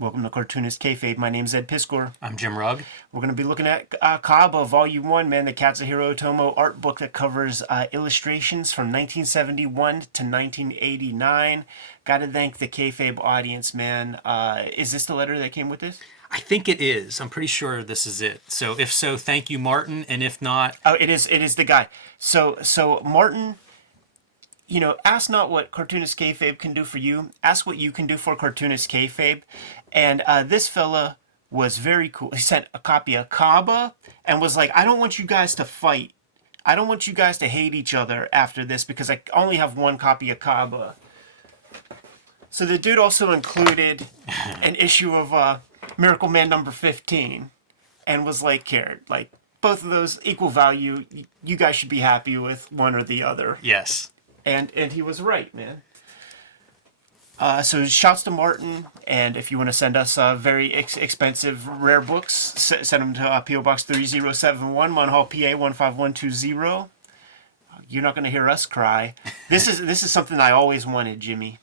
Welcome to Cartoonist Kayfabe. My name's Ed Piskor. I'm Jim Rugg. We're going to be looking at Kaba, Volume 1, man, the Katsuhiro Otomo art book that covers illustrations from 1971 to 1989. Gotta thank the Kayfabe audience, man. Is this the letter that came with this? I think it is. I'm pretty sure this is it. So if so, thank you, Martin. And if not, Oh, it is. It is the guy. So Martin, ask not what Cartoonist Kayfabe can do for you. Ask what you can do for Cartoonist Kayfabe. And this fella was very cool. He sent a copy of Kaba and was like, I don't want you guys to fight. I don't want you guys to hate each other after this because I only have one copy of Kaba. So the dude also included an issue of Miracle Man number 15 and was like, here, like, both of those equal value. You guys should be happy with one or the other. yes. And he was right, man. So shouts to Martin, and if you want to send us very expensive rare books, send them to P.O. Box 3071, Munhall, PA 15120. You're not going to hear us cry. This is something I always wanted, Jimmy.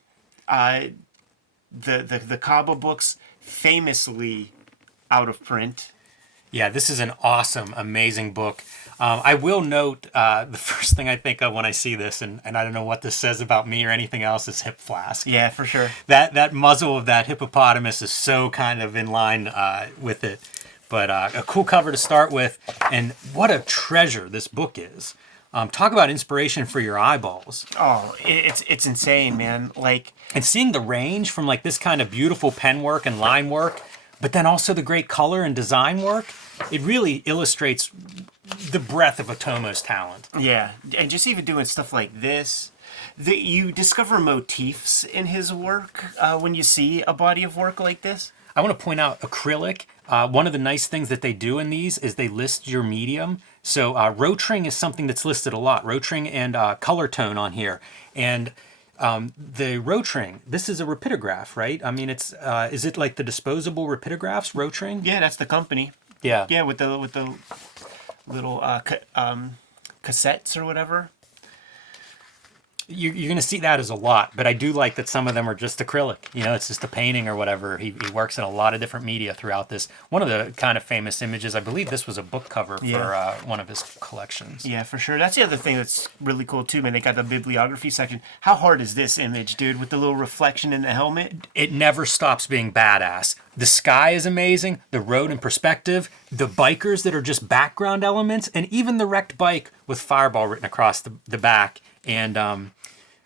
The Kaba books, famously out of print. Yeah, this is an awesome, amazing book. I will note the first thing I think of when I see this, and I don't know what this says about me or anything else, is hip flask. Yeah, for sure. That muzzle of that hippopotamus is so kind of in line with it. But a cool cover to start with, and what a treasure this book is. Talk about inspiration for your eyeballs. Oh, it's insane, man. Like, And seeing the range from like this kind of beautiful pen work and line work, but then also the great color and design work, it really illustrates the breadth of Otomo's talent. yeah, and just even doing stuff like this, you discover motifs in his work when you see a body of work like this. I want to point out acrylic. One of the nice things that they do in these is they list your medium. So rotring is something that's listed a lot. Rotring and color tone on here. And the rotring, this is a rapidograph, right? I mean, it's is it like the disposable rapidographs, rotring? Yeah, that's the company. Yeah. Yeah, with the little cassettes or whatever. You're going to see that as a lot, but I do like that some of them are just acrylic. You know, it's just a painting or whatever. He works in a lot of different media throughout this. One of the kind of famous images, I believe this was a book cover for one of his collections. Yeah, for sure. That's the other thing that's really cool too, man. They got the bibliography section. How hard is this image, dude, with the little reflection in the helmet? It never stops being badass. The sky is amazing, the road in perspective, the bikers that are just background elements, and even the wrecked bike with Fireball written across the back. And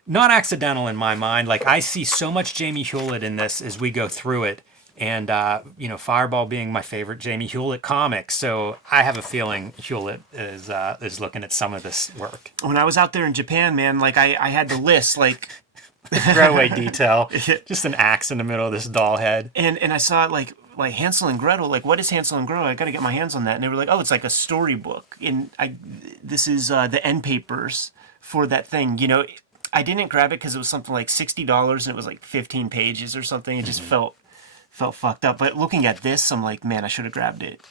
not accidental in my mind. Like, I see so much Jamie Hewlett in this as we go through it. And, Fireball being my favorite Jamie Hewlett comic. So I have a feeling Hewlett is looking at some of this work. When I was out there in Japan, man, like I had the list, like, Throwaway detail. Just an axe in the middle of this doll head. and I saw like Hansel and Gretel. Like, what is Hansel and Gretel? I got to get my hands on that. And they were like, oh, it's like a storybook. And this is the end papers for that thing. You know, I didn't grab it because it was something like $60 and it was like 15 pages or something. It just felt fucked up. But looking at this, I'm like, man, I should have grabbed it.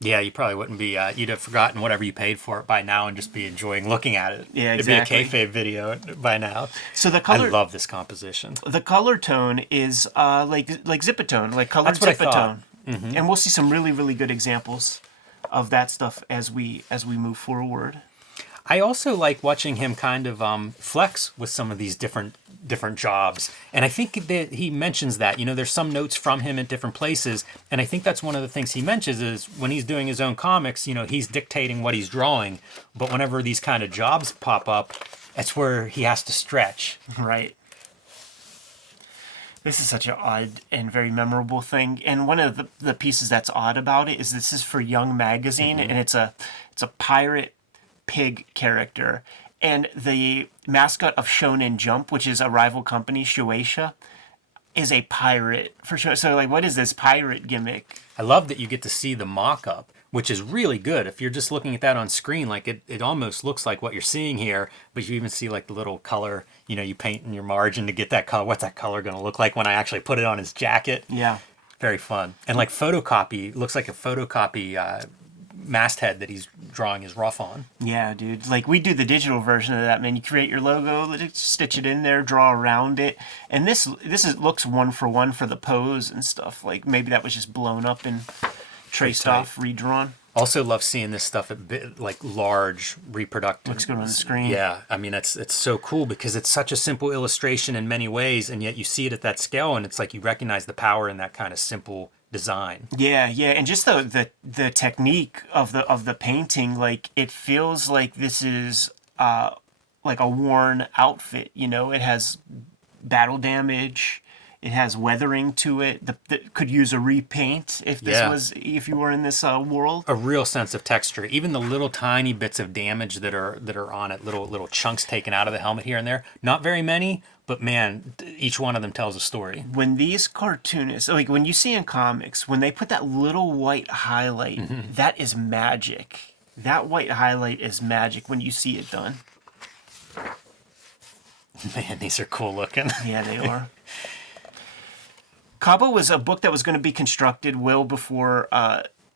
Yeah, you probably wouldn't be, you'd have forgotten whatever you paid for it by now and just be enjoying looking at it. Yeah, exactly. It'd be a kayfabe video by now. So the color, I love this composition. the color tone is like Zipatone, like colored That's what I Zipatone. thought. And we'll see some really, really good examples of that stuff as we move forward. I also like watching him kind of flex with some of these different jobs. And I think that he mentions that, there's some notes from him at different places. And I think that's one of the things he mentions is when he's doing his own comics, he's dictating what he's drawing. But whenever these kind of jobs pop up, that's where he has to stretch. Right. This is such an odd and very memorable thing. And one of the pieces that's odd about it is this is for Young Magazine, and it's a pirate pig character. And the mascot of Shonen Jump, which is a rival company, Shueisha, is a pirate for sure. So, like, what is this pirate gimmick? I love that you get to see the mock-up, which is really good. If you're just looking at that on screen, like it almost looks like what you're seeing here, but you even see like the little color, you paint in your margin to get that color. What's that color going to look like when I actually put it on his jacket? Yeah. Very fun. And like photocopy, looks like a photocopy masthead that he's drawing his rough on. Yeah, dude. Like, we do the digital version of that, man. You create your logo, stitch it in there, draw around it, and looks one for the pose and stuff. Like, maybe that was just blown up and traced off, redrawn. Also love seeing this stuff at like large reproductive. Looks good on the screen. Yeah, I mean it's so cool because it's such a simple illustration in many ways, and yet you see it at that scale, and it's like you recognize the power in that kind of simple design. Yeah, and just the technique of the painting, like it feels like this is like a worn outfit. You know, it has battle damage. It has weathering to it that could use a repaint if you were in this world. A real sense of texture. Even the little tiny bits of damage that are on it, little chunks taken out of the helmet here and there. Not very many, but man, each one of them tells a story. When these cartoonists, like when you see in comics, when they put that little white highlight, that is magic. That white highlight is magic when you see it done. Man, these are cool looking. Yeah, they are. Kaba was a book that was going to be constructed well before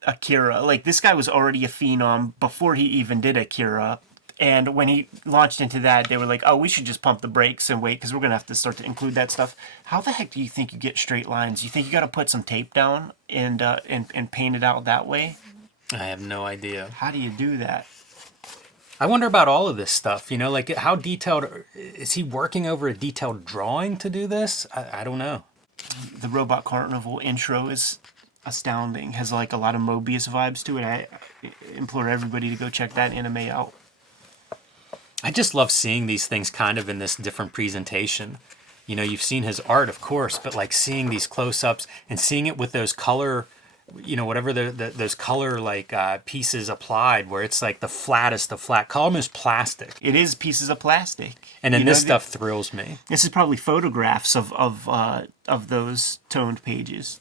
Akira. Like, this guy was already a phenom before he even did Akira. And when he launched into that, they were like, oh, we should just pump the brakes and wait because we're going to have to start to include that stuff. How the heck do you think you get straight lines? You think you got to put some tape down and paint it out that way? I have no idea. How do you do that? I wonder about all of this stuff. You know, like how detailed... Is he working over a detailed drawing to do this? I don't know. The Robot Carnival intro is astounding. Has like a lot of Mobius vibes to it. I implore everybody to go check that anime out. I just love seeing these things kind of in this different presentation. You know, you've seen his art, of course, but like seeing these close-ups and seeing it with those color, you know, whatever those color like pieces applied, where it's like the flattest of flat. Call them as plastic. It is pieces of plastic. And then this stuff thrills me. This is probably photographs of those toned pages.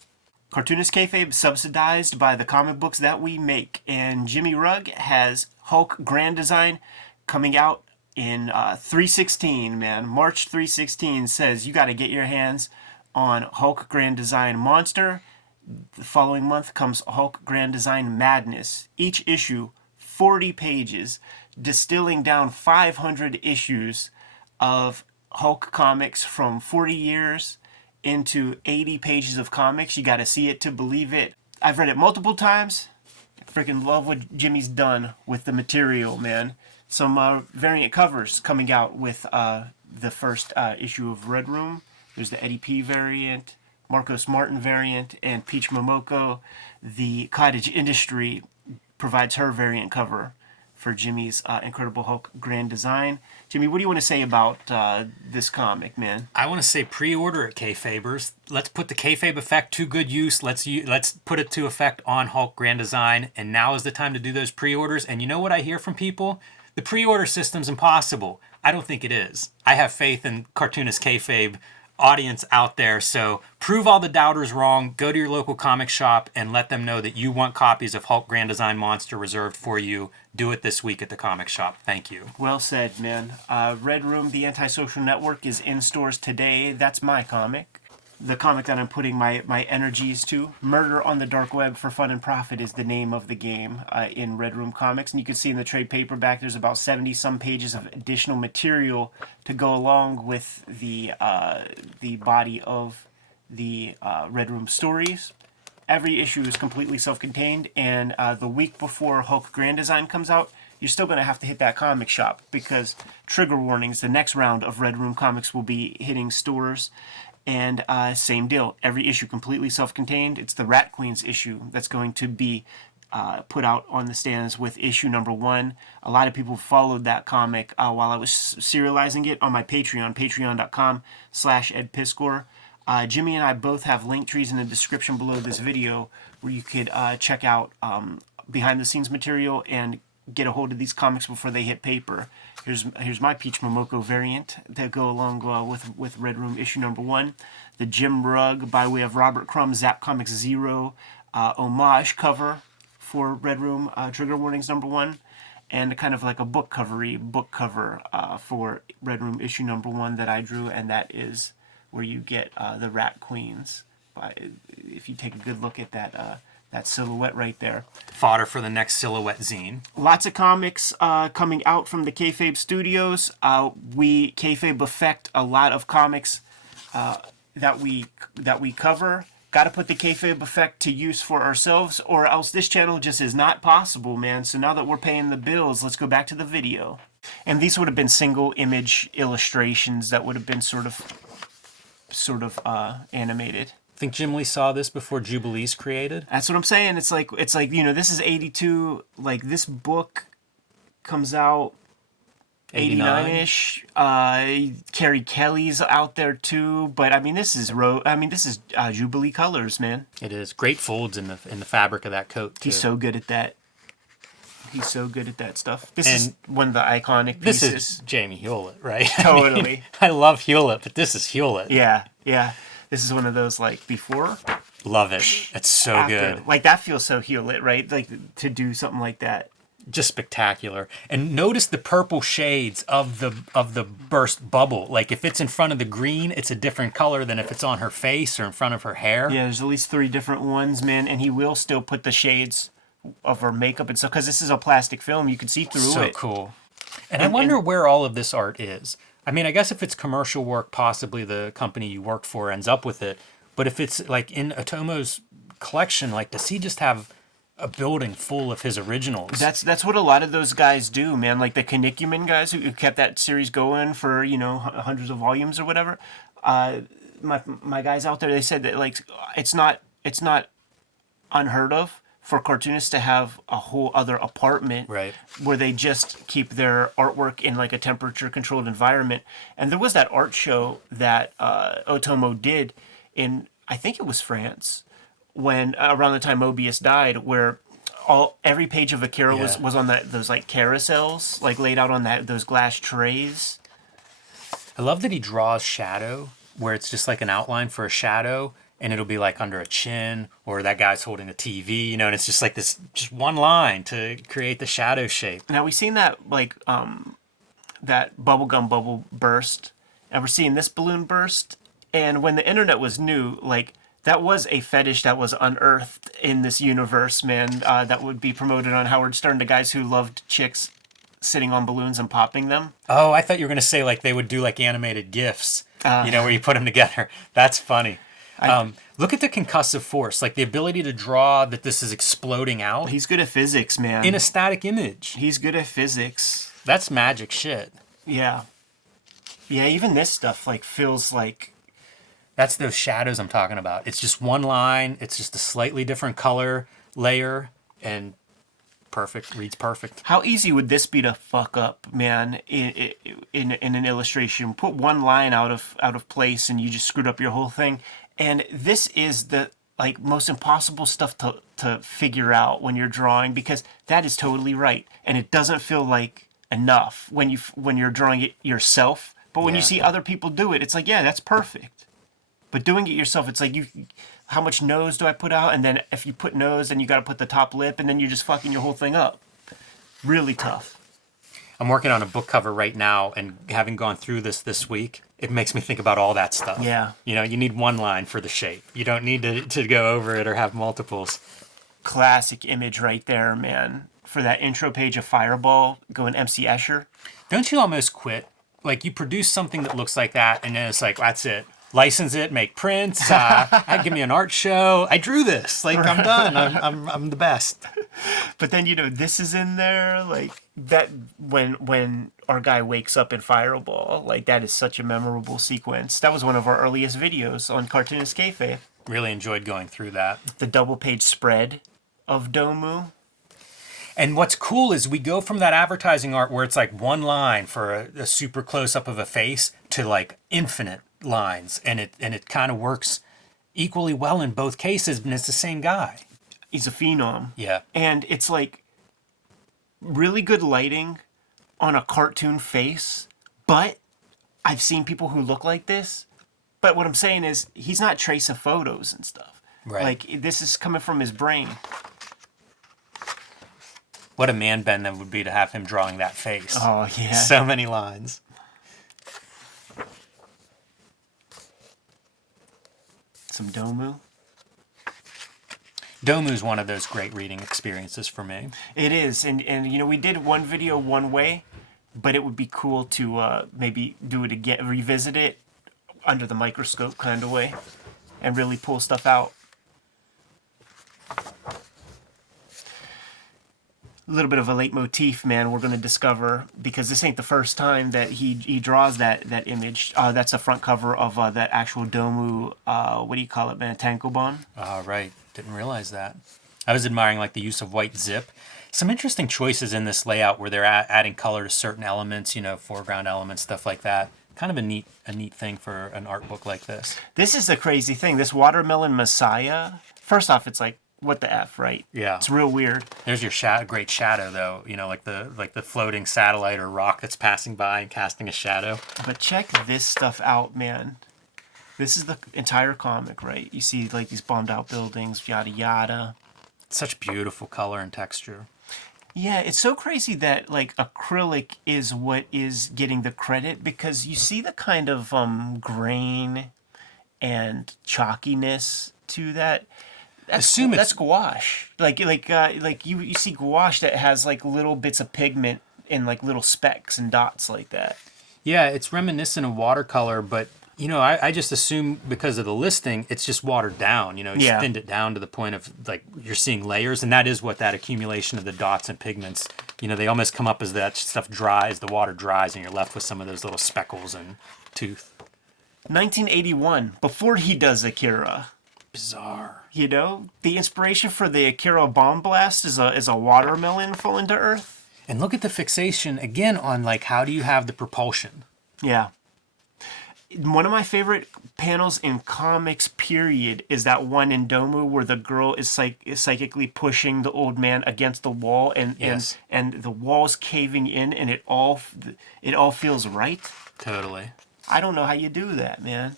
Cartoonist Kayfabe subsidized by the comic books that we make, and Jimmy Rugg has Hulk Grand Design coming out in 3/16, man. March 3/16 says you got to get your hands on Hulk Grand Design Monster. The following month comes Hulk Grand Design Madness. Each issue, 40 pages, distilling down 500 issues of Hulk comics from 40 years into 80 pages of comics. You got to see it to believe it. I've read it multiple times. I freaking love what Jimmy's done with the material, man. Some variant covers coming out with the first issue of Red Room. There's the Eddie P variant, Marcos Martin variant, and Peach Momoko. The Cottage Industry provides her variant cover for Jimmy's Incredible Hulk Grand Design. Jimmy, what do you want to say about this comic, man? I want to say pre-order it, Kayfabers. Let's put the Kayfabe effect to good use. Let's put it to effect on Hulk Grand Design, and now is the time to do those pre-orders. And you know what I hear from people? The pre-order system's impossible. I don't think it is. I have faith in Cartoonist Kayfabe audience out there, so prove all the doubters wrong. Go to your local comic shop and let them know that you want copies of Hulk Grand Design Monster reserved for you. Do it this week at the comic shop. Thank you. Well said, man. Red Room, The Antisocial Network, is in stores today. That's my comic. The comic that I'm putting my energies to. Murder on the Dark Web for Fun and Profit is the name of the game in Red Room Comics. And you can see in the trade paperback there's about 70-some pages of additional material to go along with the body of the Red Room stories. Every issue is completely self-contained, and the week before Hulk Grand Design comes out, you're still going to have to hit that comic shop because trigger warnings, the next round of Red Room Comics will be hitting stores. And same deal, every issue completely self-contained. It's the Rat Queens issue that's going to be put out on the stands with issue number 1. A lot of people followed that comic while I was serializing it on my Patreon, patreon.com/edpiscor. Jimmy and I both have link trees in the description below this video where you could check out behind-the-scenes material and get a hold of these comics before they hit paper. Here's my Peach Momoko variant that go along with Red Room issue number 1. The Jim Rugg by way of Robert Crumb Zap Comics 0 homage cover for Red Room Trigger Warnings number 1. And kind of like a book cover for Red Room issue number 1 that I drew, and that is where you get the Rat Queens. If you take a good look at that That silhouette right there. Fodder for the next silhouette zine. Lots of comics coming out from the Kayfabe Studios. We Kayfabe affect a lot of comics that we cover. Got to put the Kayfabe effect to use for ourselves, or else this channel just is not possible, man. So now that we're paying the bills, let's go back to the video. And these would have been single image illustrations that would have been sort of animated. Think Jim Lee saw this before Jubilee's created? That's what I'm saying. It's like this is 82. Like this book comes out 89-ish. Carrie Kelly's out there too, but I mean this is Jubilee colors, man. It is great folds in the fabric of that coat too. He's so good at that. He's so good at that stuff. This is one of the iconic pieces. This is Jamie Hewlett, right? Totally. I love Hewlett, but this is Hewlett. Yeah. This is one of those like before. Love it. It's so After. good. Like that feels so Hewlett, right? Like to do something like that. Just spectacular. And notice the purple shades of the burst bubble. Like if it's in front of the green, it's a different color than if it's on her face or in front of her hair. Yeah, there's at least 3 different ones, man, and he will still put the shades of her makeup and stuff because this is a plastic film. You can see through it. So cool. And I wonder where all of this art is. I mean, I guess if it's commercial work, possibly the company you work for ends up with it. But if it's like in Otomo's collection, like does he just have a building full of his originals? That's what a lot of those guys do, man. Like the Kanikuman guys who kept that series going for hundreds of volumes or whatever. My guys out there, they said that like it's not unheard of for cartoonists to have a whole other apartment where they just keep their artwork in like a temperature controlled environment. And there was that art show that Otomo did in, I think it was France, when around the time Mobius died, where every page of Akira was on those like carousels, like laid out on those glass trays. I love that he draws shadow where it's just like an outline for a shadow, and it'll be like under a chin, or that guy's holding a TV, and it's just like this, just one line to create the shadow shape. Now we've seen that like that bubblegum bubble burst, and we're seeing this balloon burst. And when the internet was new, like that was a fetish that was unearthed in this universe, man. That would be promoted on Howard Stern to guys who loved chicks sitting on balloons and popping them. Oh, I thought you were gonna say like they would do like animated GIFs, where you put them together. That's funny. Look at the concussive force, like the ability to draw that this is exploding out. He's good at physics, man. In a static image. He's good at physics. That's magic shit. Yeah. Yeah, even this stuff like feels like... That's those shadows I'm talking about. It's just one line. It's just a slightly different color layer, and perfect. Reads perfect. How easy would this be to fuck up, man, in an illustration? Put one line out of place and you just screwed up your whole thing. And this is the like most impossible stuff to figure out when you're drawing, because that is totally right, and it doesn't feel like enough when you're drawing it yourself. But when you see other people do it, it's like, yeah, that's perfect. But doing it yourself, it's like, how much nose do I put out? And then if you put nose, then you got to put the top lip, and then you're just fucking your whole thing up. Really tough. I'm working on a book cover right now, and having gone through this week, it makes me think about all that stuff. Yeah. You need one line for the shape. You don't need to go over it or have multiples. Classic image right there, man. For that intro page of Fireball, going MC Escher. Don't you almost quit? Like, you produce something that looks like that, and then it's like, that's it. License it, make prints, give me an art show. I drew this. Like, I'm done. I'm the best. But then, this is in there. Like, that, when our guy wakes up in Fireball, like, that is such a memorable sequence. That was one of our earliest videos on Cartoonist Kayfabe. Really enjoyed going through that. The double page spread of Domu. And what's cool is we go from that advertising art where it's like one line for a super close up of a face to like infinite lines, and it kind of works equally well in both cases, and it's the same guy. He's a phenom. Yeah. And it's like really good lighting on a cartoon face, but I've seen people who look like this. But what I'm saying is he's not trace of photos and stuff. Right. Like, this is coming from his brain. What a man bend that would be to have him drawing that face. Oh, yeah. So many lines. Some Domu. Domu's one of those great reading experiences for me. It is, and you know, we did one video one way, but it would be cool to maybe do it again, revisit it under the microscope kind of way, and really pull stuff out. A little bit of a leitmotif, man, we're going to discover, because this ain't the first time that he draws that image. That's a front cover of that actual Domu, what do you call it, man, tankobon? Right. Didn't realize that. I was admiring like the use of white zip. Some interesting choices in this layout where they're adding color to certain elements, you know, foreground elements, stuff like that. Kind of a neat thing for an art book like this. This is the crazy thing. This Watermelon Messiah, first off, it's like, what the F, right? Yeah. It's real weird. There's your great shadow, though. You know, like the floating satellite or rock that's passing by and casting a shadow. But check this stuff out, man. This is the entire comic, right? You see, like, these bombed out buildings, yada, yada. Such beautiful color and texture. Yeah, it's so crazy that, like, acrylic is what is getting the credit, because you see the kind of grain and chalkiness to that. That's gouache. Like you see gouache that has like little bits of pigment and like little specks and dots like that. Yeah, it's reminiscent of watercolor, but you know, I just assume because of the listing, it's just watered down. You know, it's thinned it down to the point of like you're seeing layers, and that is what that accumulation of the dots and pigments. You know, they almost come up as that stuff dries, the water dries, and you're left with some of those little speckles and tooth. 1981, before he does Akira. Bizarre. You know, the inspiration for the Akira bomb blast is a watermelon falling to earth. And look at the fixation again on like how do you have the propulsion? Yeah. One of my favorite panels in comics, period, is that one in Domu where the girl is psychically pushing the old man against the wall, and the wall's caving in, and it all feels right. Totally. I don't know how you do that, man.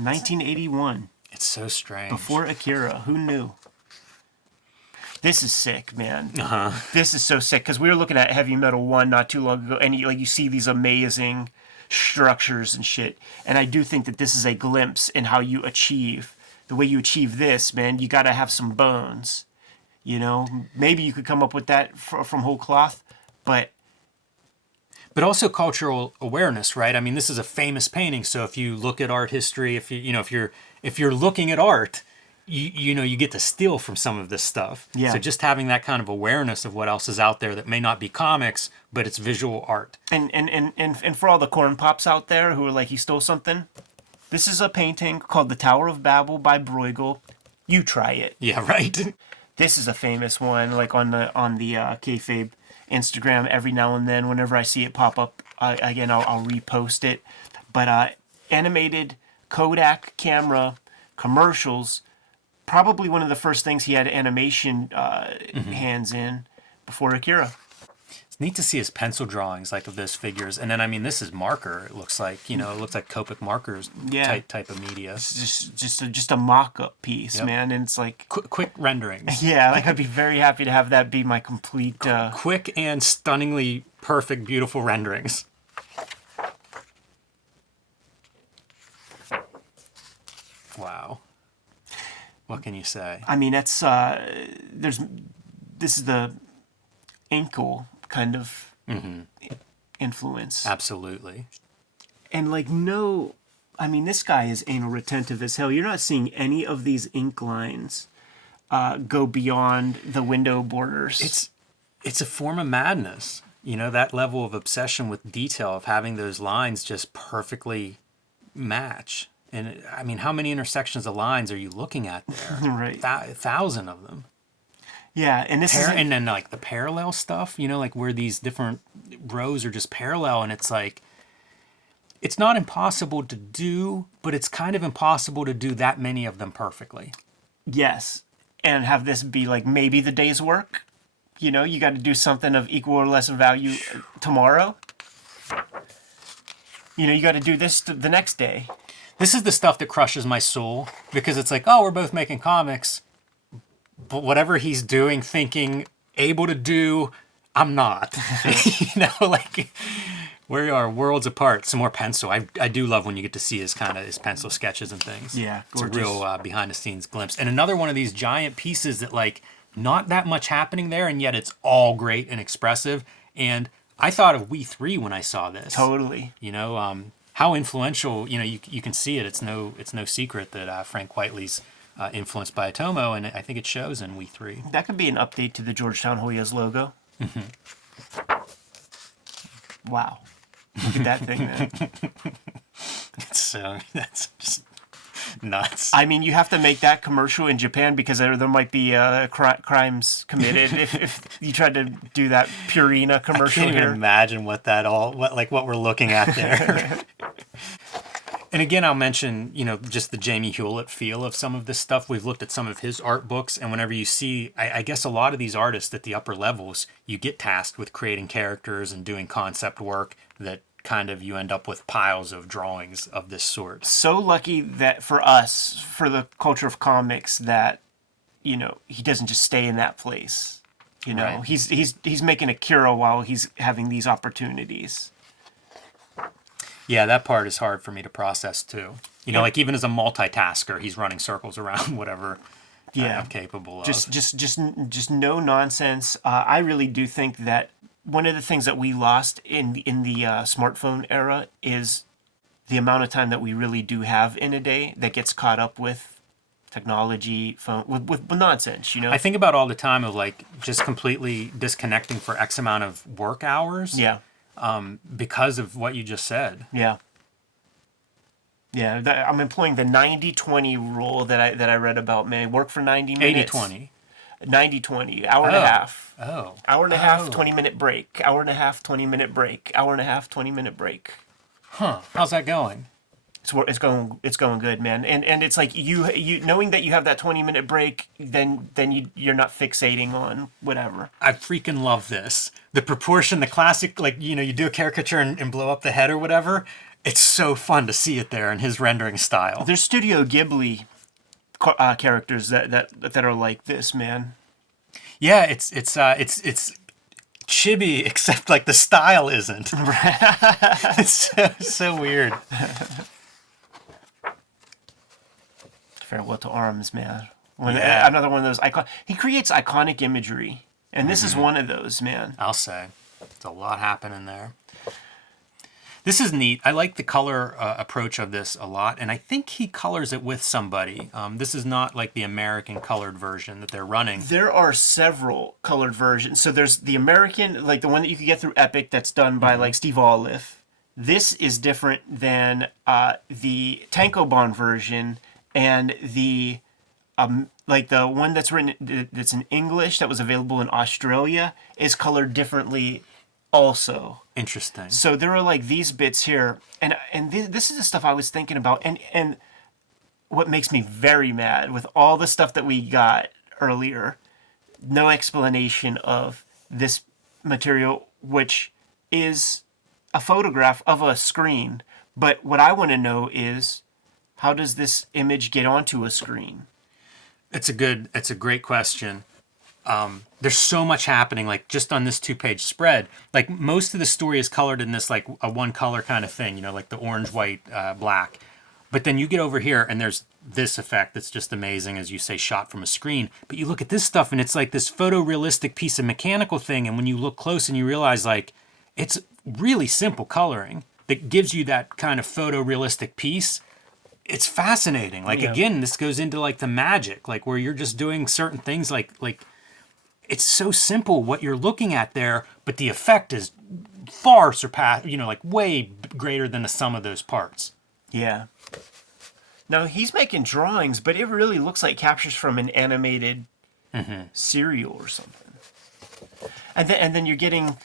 $1981. It's so strange. Before Akira, who knew? This is sick, man. Uh-huh. This is so sick, because we were looking at Heavy Metal 1 not too long ago, and you see these amazing structures and shit. And I do think that this is a glimpse in how you achieve. The way you achieve this, man, you got to have some bones. You know, maybe you could come up with that from whole cloth, but also cultural awareness, right? I mean, this is a famous painting, so if you look at art history, if you're looking at art, you know you get to steal from some of this stuff. Yeah. So just having that kind of awareness of what else is out there that may not be comics, but it's visual art. And for all the corn pops out there who are like, he stole something, this is a painting called The Tower of Babel by Bruegel. You try it. Yeah, right. This is a famous one, like on the Kayfabe Instagram. Every now and then, whenever I see it pop up, I'll repost it. But animated Kodak camera commercials, probably one of the first things he had animation hands in before Akira. It's neat to see his pencil drawings, like of those figures, and then I mean, this is marker. It looks like Copic markers type of media. It's just a mock-up piece, man, and it's like quick renderings. Yeah, like I'd be very happy to have that be my complete quick and stunningly perfect, beautiful renderings. Wow. What can you say? I mean, that's this is the ankle kind of influence. Absolutely. And like I mean, this guy is anal retentive as hell. You're not seeing any of these ink lines go beyond the window borders. It's a form of madness. You know, that level of obsession with detail, of having those lines just perfectly match. And I mean, how many intersections of lines are you looking at there? Right. 1,000 of them. Yeah, and and then like the parallel stuff, you know, like where these different rows are just parallel, and it's like, it's not impossible to do, but it's kind of impossible to do that many of them perfectly. Yes, and have this be like maybe the day's work. You know, you got to do something of equal or less value tomorrow. You know, you got to do this the next day. This is the stuff that crushes my soul, because it's like, oh, we're both making comics, but whatever he's doing, thinking, able to do, I'm not. You know, like We are worlds apart. Some more pencil. I do love when you get to see his pencil sketches and things. Yeah, gorgeous. It's a real behind the scenes glimpse. And another one of these giant pieces that like not that much happening there, and yet it's all great and expressive. And I thought of We Three when I saw this. Totally. You know, how influential. You know, you can see it. It's no secret that Frank Whiteley's influenced by Otomo, and I think it shows in We Three. That could be an update to the Georgetown Hoyas logo. Wow. Look at that thing, man. That's just nuts. I mean, you have to make that commercial in Japan because there might be crimes committed if you tried to do that Purina commercial I can't here. even imagine what we're looking at there. And again, I'll mention, you know, just the Jamie Hewlett feel of some of this stuff. We've looked at some of his art books, and whenever you see, I guess a lot of these artists at the upper levels, you get tasked with creating characters and doing concept work that kind of you end up with piles of drawings of this sort. So lucky that for us, for the culture of comics, that, you know, he doesn't just stay in that place. You know, Right. he's making Akira while he's having these opportunities. Yeah, that part is hard for me to process too. You know, like even as a multitasker, he's running circles around whatever I'm capable of. Just no nonsense. I really do think that one of the things that we lost in the smartphone era is the amount of time that we really do have in a day that gets caught up with technology, phone, with nonsense. You know, I think about all the time of like just completely disconnecting for X amount of work hours. yeah. Because of what you just said. Yeah. Yeah, I'm employing the 90-20 rule that I read about, man. Work for 90 minutes. 80-20. 90-20, hour and a half. Oh. Hour and a half, 20-minute break. Hour and a half, 20-minute break. Hour and a half, 20-minute break. Huh. How's that going? It's going good, man. And it's like you knowing that you have that 20-minute break, then you're not fixating on whatever. I freaking love this. The proportion, the classic, like, you know, you do a caricature and blow up the head or whatever. It's so fun to see it there in his rendering style. There's Studio Ghibli characters that are like this, man. Yeah, it's chibi, except like the style isn't. It's so weird. Farewell to Arms, man. Another one of those he creates iconic imagery, and this is one of those, man. I'll say. There's a lot happening there. This is neat. I like the color approach of this a lot, and I think he colors it with somebody. This is not like the American colored version that they're running. There are several colored versions. So there's the American, like the one that you can get through Epic that's done by like Steve Oliff. This is different than the Tankobon version and the like the one that's written that's in English that was available in Australia is colored differently also. Interesting. So there are like these bits here, and this is the stuff I was thinking about, and what makes me very mad with all the stuff that we got earlier, no explanation of this material, which is a photograph of a screen. But what I want to know is, how does this image get onto a screen? It's a great question. There's so much happening, like just on this 2-page spread. Like most of the story is colored in this like a one color kind of thing, you know, like the orange, white, black. But then you get over here and there's this effect that's just amazing, as you say, shot from a screen. But you look at this stuff and it's like this photorealistic piece of mechanical thing. And when you look close and you realize like it's really simple coloring that gives you that kind of photorealistic piece. It's fascinating. Like, again, this goes into like the magic, like where you're just doing certain things like it's so simple what you're looking at there, but the effect is far surpassed, you know, like way greater than the sum of those parts. Yeah. Now he's making drawings, but it really looks like captures from an animated serial or something. And then you're getting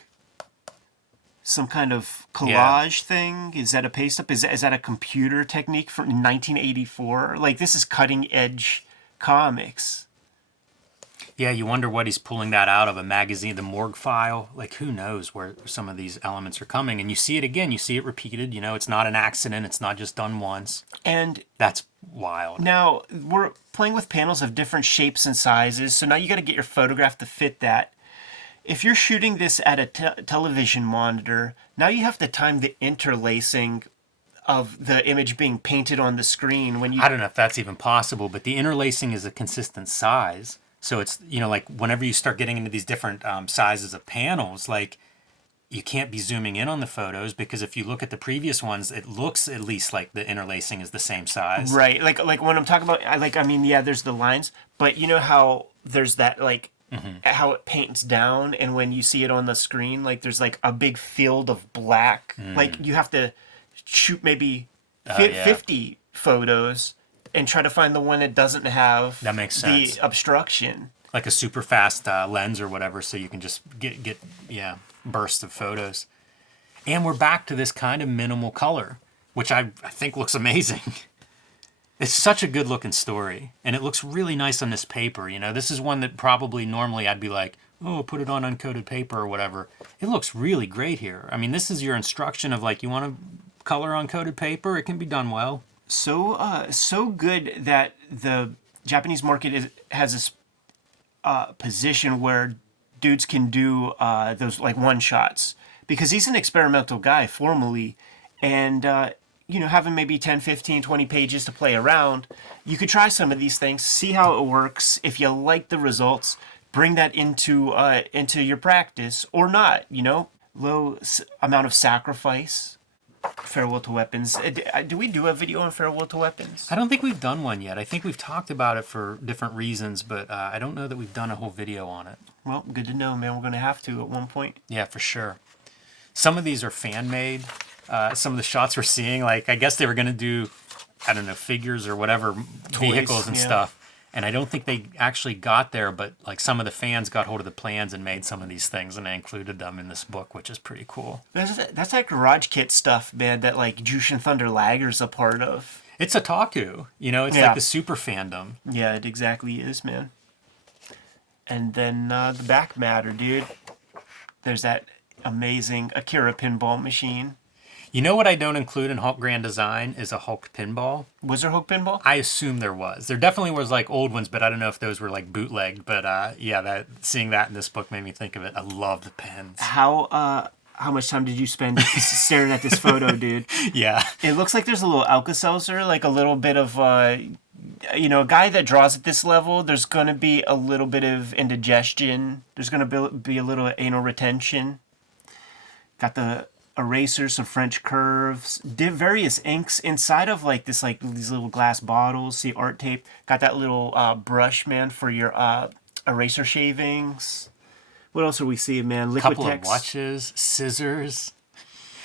some kind of collage thing. Is that a paste up? Is that a computer technique from 1984? Like, this is cutting edge comics. Yeah, you wonder what he's pulling that out of, a magazine, the morgue file. Like, who knows where some of these elements are coming. And you see it again. You see it repeated. You know, it's not an accident. It's not just done once. And that's wild. Now, we're playing with panels of different shapes and sizes. So now you got to get your photograph to fit that. if you're shooting this at a television monitor, now you have to time the interlacing of the image being painted on the screen when you. I don't know if that's even possible, but the interlacing is a consistent size. So it's, like whenever you start getting into these different sizes of panels, like you can't be zooming in on the photos because if you look at the previous ones, it looks at least like the interlacing is the same size. Right. Like when I'm talking about, yeah, there's the lines, but you know how there's that, how it paints down, and when you see it on the screen, like there's like a big field of black. Like you have to shoot maybe 50 photos and try to find the one that doesn't have that makes sense. The obstruction. Like a super fast lens or whatever, so you can just get bursts of photos. And we're back to this kind of minimal color, which I think looks amazing. It's such a good looking story, and it looks really nice on this paper. This is one that probably normally I'd be like, oh, put it on uncoated paper or whatever. It looks really great here. I mean, this is your instruction of like, you want to color on coated paper, it can be done well. So good that the Japanese market has this position where dudes can do those like one shots, because he's an experimental guy formally, and having maybe 10, 15, 20 pages to play around, you could try some of these things, see how it works. If you like the results, bring that into your practice or not. Low amount of sacrifice. Farewell to Weapons. Do we do a video on Farewell to Weapons? I don't think we've done one yet. I think we've talked about it for different reasons, but I don't know that we've done a whole video on it. Well, good to know, man. We're going to have to at one point. Yeah, for sure. Some of these are fan-made. Some of the shots we're seeing, like, I guess they were going to do, I don't know, figures or whatever, toys, vehicles and stuff. And I don't think they actually got there, but like some of the fans got hold of the plans and made some of these things, and they included them in this book, which is pretty cool. That's that garage kit stuff, man, that like Jushin Thunder Lager's a part of. It's otaku, it's like the super fandom. Yeah, it exactly is, man. And then the back matter, dude. There's that amazing Akira pinball machine. You know what I don't include in Hulk Grand Design is a Hulk pinball. Was there Hulk pinball? I assume there was. There definitely was like old ones, but I don't know if those were like bootlegged. But seeing that in this book made me think of it. I love the pens. How much time did you spend staring at this photo, dude? Yeah. It looks like there's a little Alka-Seltzer, like a little bit of, a guy that draws at this level, there's going to be a little bit of indigestion. There's going to be a little anal retention. Got the erasers, some French curves, various inks inside of like this, like these little glass bottles. See, art tape. Got that little brush, man, for your eraser shavings. What else are we seeing, man? Liquid couple of watches, scissors.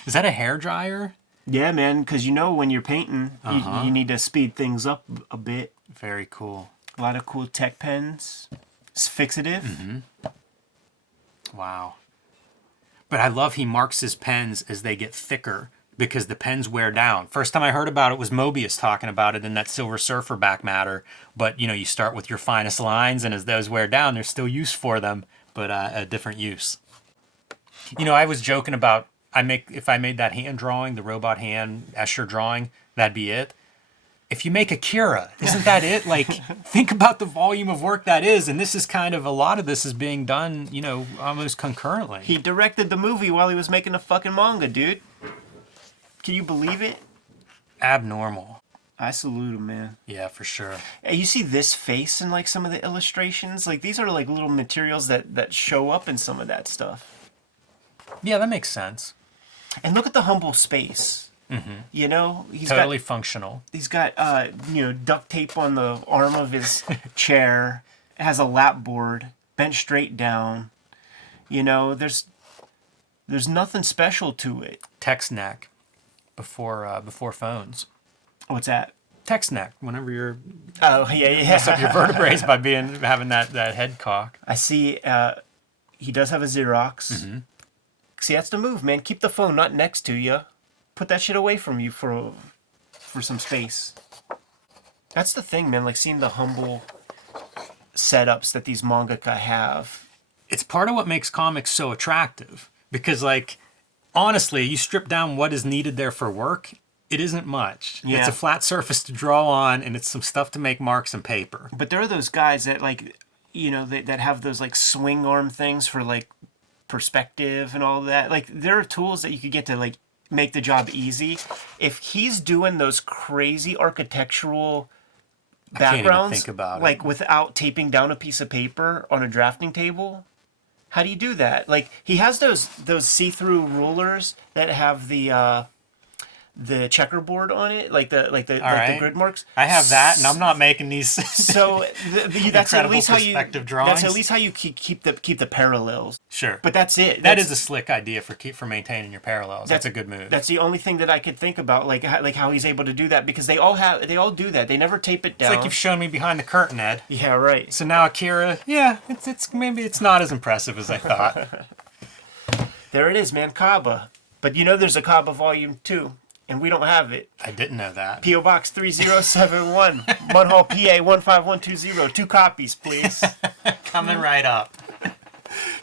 Is that a hair dryer? Yeah, man, because when you're painting, you need to speed things up a bit. Very cool. A lot of cool tech pens. It's fixative. Mm-hmm. Wow. But I love he marks his pens as they get thicker because the pens wear down. First time I heard about it was Mobius talking about it in that Silver Surfer back matter. But, you start with your finest lines, and as those wear down, there's still use for them, but a different use. I was joking about if I made that hand drawing, the robot hand Escher drawing, that'd be it. If you make Akira, isn't that it? Like, think about the volume of work that is, and this is kind of, a lot of this is being done, almost concurrently. He directed the movie while he was making the fucking manga, dude. Can you believe it? Abnormal. I salute him, man. Yeah, for sure. Hey, you see this face in, like, some of the illustrations? Like, these are, like, little materials that show up in some of that stuff. Yeah, that makes sense. And look at the humble space. Mm-hmm. He's totally functional. He's got, duct tape on the arm of his chair. It has a lap board, bent straight down. There's nothing special to it. Text neck before phones. What's that? Text neck. Whenever you're mess up your vertebrae by having that head cock. I see. He does have a Xerox. Mm-hmm. See, that's the move, man. Keep the phone not next to you. Put that shit away from you for some space. That's the thing, man. Like, seeing the humble setups that these mangaka have. It's part of what makes comics so attractive. Because, like, honestly, you strip down what is needed there for work, it isn't much. Yeah. It's a flat surface to draw on, and it's some stuff to make marks and paper. But there are those guys that, like, that have those, like, swing arm things for, like, perspective and all that. Like, there are tools that you could get to like make the job easy. If he's doing those crazy architectural can't even backgrounds, think about it. like without taping down a piece of paper on a drafting table, how do you do that? Like, he has those see-through rulers that have the checkerboard on it, like the right. grid marks. I have that, and I'm not making these. So that's at least how you. Perspective drawings. That's at least how you keep the parallels. Sure, But that's it. that is a slick idea for maintaining your parallels. That's a good move. That's the only thing that I could think about, like how he's able to do that, because they all do that. They never tape it down. It's like you've shown me behind the curtain, Ed. Yeah, right. So now Akira, yeah, it's maybe it's not as impressive as I thought. There it is, man. Kaba. But there's a Kaba Volume 2. And we don't have it. I didn't know that. P.O. Box 3071, Munhall, PA 15120. 2 copies, please. Coming right up.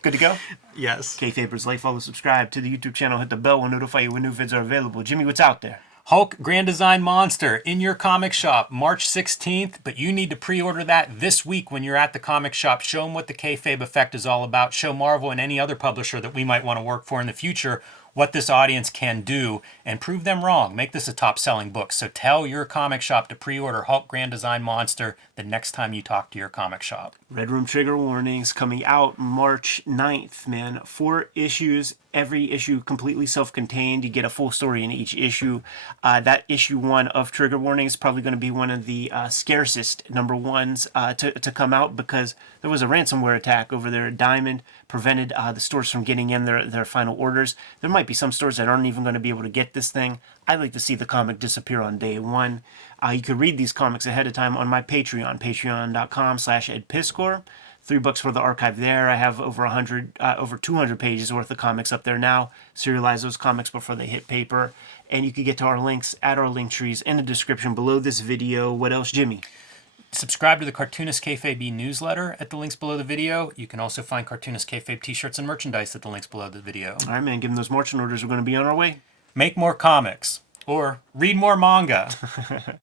Good to go? Yes. Kayfabers, like, follow, subscribe to the YouTube channel. Hit the bell. We'll notify you when new vids are available. Jimmy, what's out there? Hulk Grand Design Monster in your comic shop March 16th, but you need to pre-order that this week when you're at the comic shop. Show them what the Kayfabe effect is all about. Show Marvel and any other publisher that we might want to work for in the future what this audience can do, and prove them wrong. Make this a top-selling book. So tell your comic shop to pre-order Hulk Grand Design Monster the next time you talk to your comic shop. Red Room Trigger Warnings coming out March 9th, man. 4 issues, every issue completely self-contained. You get a full story in each issue. That issue 1 of Trigger Warnings is probably going to be one of the scarcest number 1s to come out, because there was a ransomware attack over there at Diamond, prevented the stores from getting in their final orders. There might be some stores that aren't even going to be able to get this thing. I'd like to see the comic disappear on day 1. You could read these comics ahead of time on my Patreon, patreon.com/edpiscor. $3 for the archive there. I have over 200 pages worth of comics up there now. Serialize those comics before they hit paper. And you can get to our links at our link trees in the description below this video. What else, Jimmy? Subscribe to the Cartoonist Kayfabe newsletter at the links below the video. You can also find Cartoonist Kayfabe t-shirts and merchandise at the links below the video. All right, man. Give them those marching orders. We're going to be on our way. Make more comics. Or read more manga.